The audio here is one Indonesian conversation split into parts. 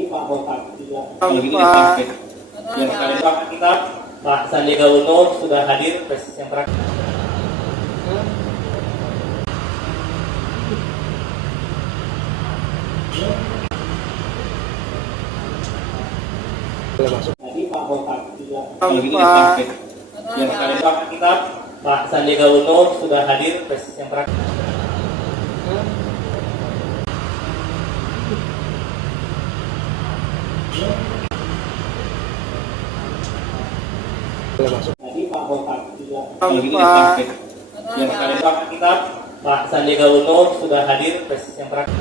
Tadi Pak Botak juga. Pak. Yang kali kita Pak Sandiaga Uno sudah hadir yang terakhir. Tadi Pak Botak juga. Pak. Yang kali kita Pak Sandiaga Uno sudah hadir yang terakhir. Tadi Pak Botak juga. Pak. Yang kali kita Pak Sandiaga Uno sudah hadir yang terakhir.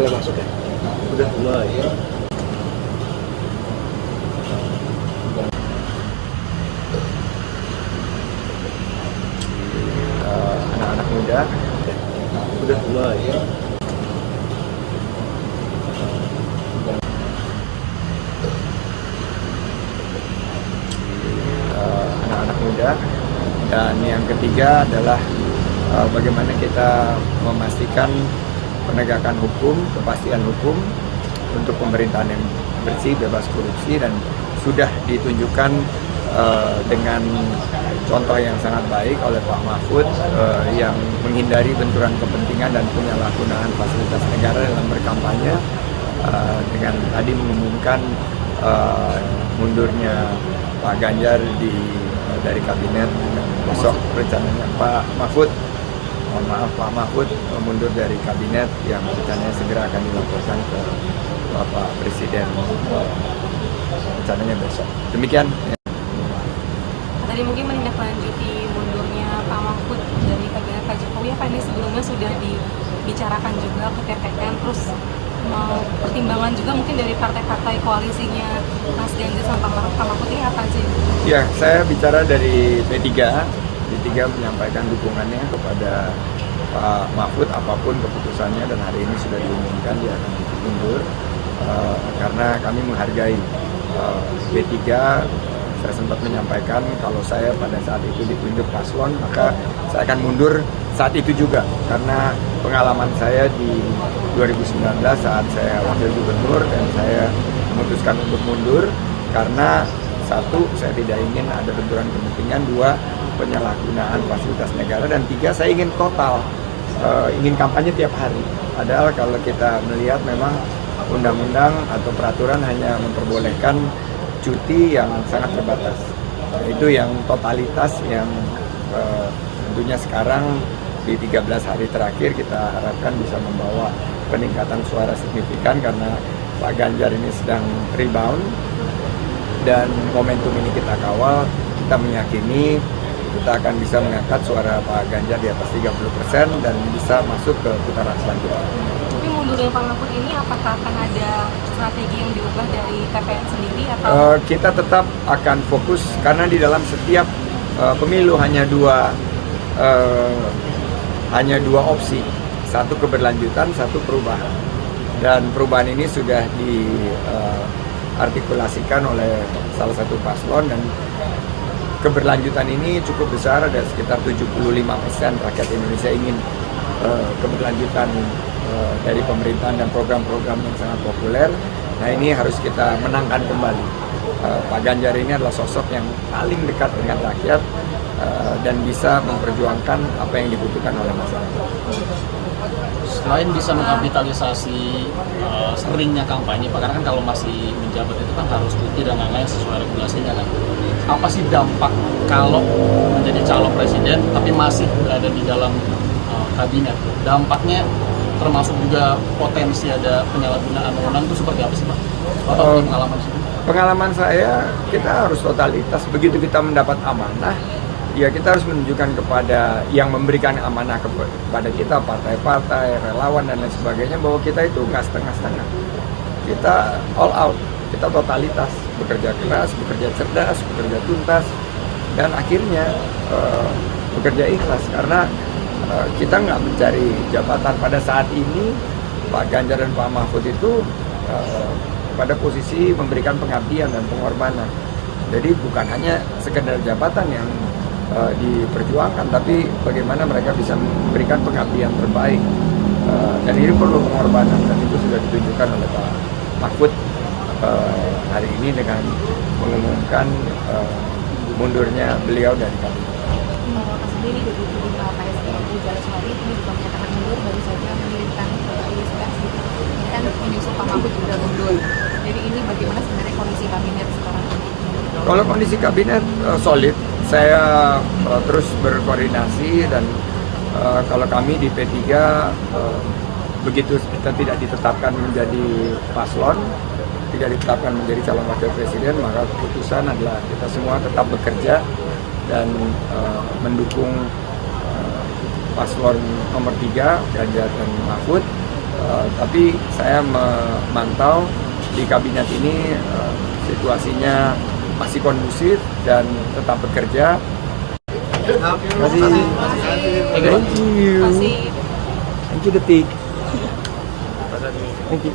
Masuk ya? Udah mulai ya. Anak-anak muda udah mulai ya. Anak-anak muda, dan yang ketiga adalah bagaimana kita memastikan penegakan hukum, kepastian hukum untuk pemerintahan yang bersih, bebas korupsi, dan sudah ditunjukkan dengan contoh yang sangat baik oleh Pak Mahfud yang menghindari benturan kepentingan dan penyalahgunaan fasilitas negara dalam berkampanye, dengan tadi mengumumkan mundurnya Pak Ganjar dari kabinet. Besok rencananya Pak Mahfud mundur dari kabinet yang rencananya segera akan dilaporkan ke Bapak Presiden, rencananya besok. Demikian. Tadi mungkin menindaklanjuti mundurnya Pak Mahfud dari kabinet Pak Jokowi, apa ini sebelumnya sudah dibicarakan juga ke TPN, terus pertimbangan juga mungkin dari partai-partai koalisinya Mas Ganjar sama Pak Mahfud ini apa sih? Ya, saya bicara dari P3 menyampaikan dukungannya kepada Pak Mahfud apapun keputusannya, dan hari ini sudah diumumkan dia akan mundur karena kami menghargai P3. Saya sempat menyampaikan kalau saya pada saat itu ditunjuk paslon, maka saya akan mundur saat itu juga, karena pengalaman saya di 2019 saat saya wakil gubernur, dan saya memutuskan untuk mundur karena satu, saya tidak ingin ada benturan kepentingan, dua, penyalahgunaan fasilitas negara, dan tiga, saya ingin total, ingin kampanye tiap hari. Padahal kalau kita melihat memang undang-undang atau peraturan hanya memperbolehkan cuti yang sangat terbatas. Itu yang totalitas yang tentunya sekarang di 13 hari terakhir kita harapkan bisa membawa peningkatan suara signifikan, karena Pak Ganjar ini sedang rebound, dan momentum ini kita kawal. Kita meyakini kita akan bisa mengangkat suara Pak Ganjar di atas 30% dan bisa masuk ke putaran selanjutnya. Tapi mundurnya Pak Mahfud ini apakah akan ada strategi yang diubah dari TPN sendiri atau? Kita tetap akan fokus, karena di dalam setiap pemilu hanya dua opsi, satu keberlanjutan, satu perubahan. Dan perubahan ini sudah diartikulasikan oleh salah satu paslon, dan keberlanjutan ini cukup besar, ada sekitar 75% rakyat Indonesia ingin keberlanjutan dari pemerintahan dan program-program yang sangat populer. Nah, ini harus kita menangkan kembali. Pak Ganjar ini adalah sosok yang paling dekat dengan rakyat dan bisa memperjuangkan apa yang dibutuhkan oleh masyarakat. Selain bisa mengkapitalisasi seringnya kampanye, Pak, karena kan kalau masih menjabat itu kan harus cuti dan lain-lain sesuai regulasinya kan. Apa sih dampak kalau menjadi calon presiden tapi masih berada di dalam kabinet? Dampaknya termasuk juga potensi ada penyalahgunaan wewenang itu seperti apa sih, Pak? Atau pengalaman sih? Pengalaman saya, kita harus totalitas. Begitu kita mendapat amanah, ya kita harus menunjukkan kepada yang memberikan amanah kepada kita, partai-partai, relawan, dan lain sebagainya, bahwa kita itu nggak setengah-setengah. Kita all out, kita totalitas, bekerja keras, bekerja cerdas, bekerja tuntas, dan akhirnya bekerja ikhlas, karena kita nggak mencari jabatan. Pada saat ini Pak Ganjar dan Pak Mahfud itu pada posisi memberikan pengabdian dan pengorbanan. Jadi bukan hanya sekedar jabatan yang diperjuangkan, tapi bagaimana mereka bisa memberikan pengabdian terbaik. Dan ini perlu pengorbanan, dan itu sudah ditunjukkan oleh Pak Mahfud hari ini dengan mengumumkan mundurnya beliau dari kabinet. Pak sendiri dari kubu PSI Jalur Sumadi ini juga menyatakan mundur, baru saja mengirimkan rilis pers gitu. Ini kan menyusul Pak Mahfud juga mundur. Jadi ini bagaimana sebenarnya kondisi kabinet sekarang ini? Kalau kondisi kabinet solid, saya terus berkoordinasi dan kalau kami di P3 begitu kita tidak ditetapkan menjadi paslon, tidak ditetapkan menjadi calon wakil presiden, maka keputusan adalah kita semua tetap bekerja dan mendukung paslon nomor 3 Ganjar dan Mahfud. Tapi saya memantau di kabinet ini situasinya masih kondusif dan tetap bekerja. Terima kasih. Thank you. Thank you, Detik. Thank you.